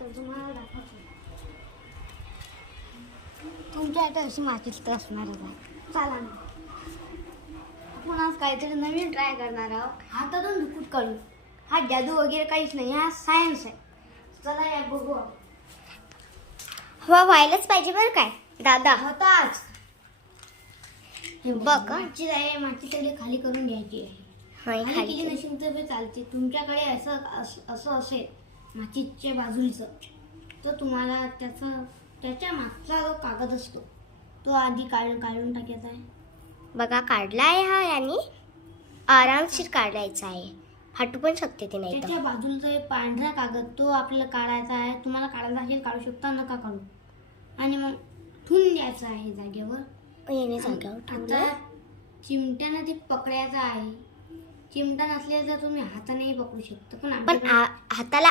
तर तुम्हाला दाखवतो. तुमच्या आता अशी मातीच तर असणारच आहे. चला ना, आपण आज काहीतरी नवीन ट्राय करणार आहोत. हातातून धुकूट काढू. हा जादू वगैरे काहीच नाही, हा सायन्स आहे. चला या बघू आपण. व्हायलाच पाहिजे बरं काय दादा. होताच हे बघ बघ, हं. माती आहे, माती सगळी खाली करून घ्यायची आहे. हाय, खाली खाली केली केली. नसेल तर चालते. तुमच्याकडे असं असेल मातीच्या बाजूचं, तर तुम्हाला त्याच्या मागचा जो कागद असतो तो आधी काढून टाकायचा आहे. बघा काढला आहे हा याने आरामशीर काढायचा आहे. फाटू पण शकते ते नाही त्याच्या तर. बाजूचा एक पांढरा कागद तो आपल्याला काढायचा आहे. तुम्हाला काढायचा असेल काढू शकता, नका काढू. आणि मग ठेवून द्यायचं आहे जागेवर. याने जाग्यावर ठेवलं. आता चिमट्यानं ते पकडायचं आहे. चिमटा नसल्यास तर तुम्ही हातानेही पकडू शकता. पण पण हाताला